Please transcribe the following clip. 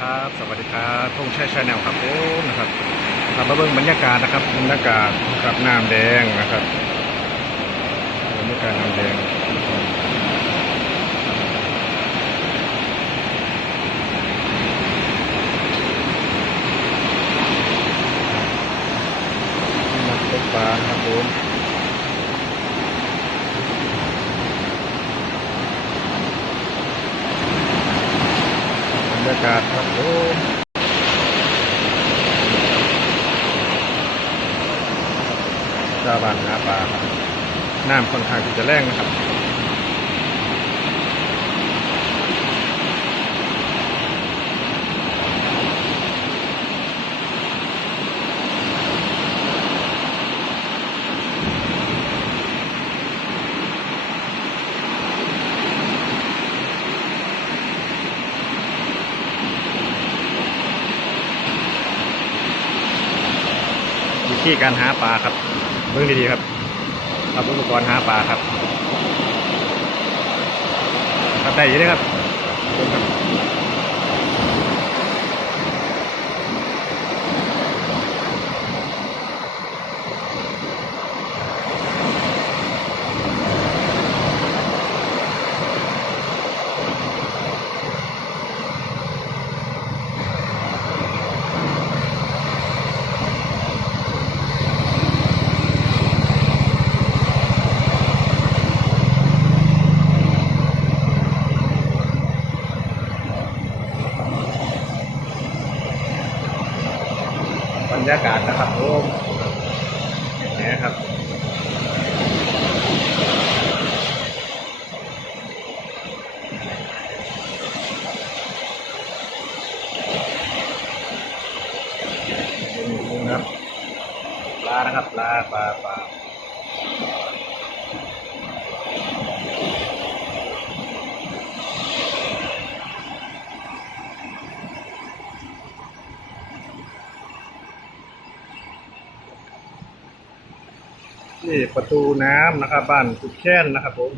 ครับ สวัสดีครับทงชัยชาแนลครับผมนะครับครับมาเบิ่งบรรยากาศนะครับบรรยากาศกับน้ำแดงนะครับบรรยากาศน้ำแดงนักตกปลาครับผมบรรยากาศครับโอ้ชาวบ้านหาปลาครับน้ำค่อนข้างที่จะแรงนะครับ วิธีการหาปลาครับเบิ่งดีๆครับเอาอุปกรณ์หาปลาครับครับได้ยินเลยครับ รรยากาศนะครับโอ้แหมครับดูนะครับปลานะครับปลาปลาปลา นี่ประตูน้ำนะครับบ้านกุดแค้นนะครับผม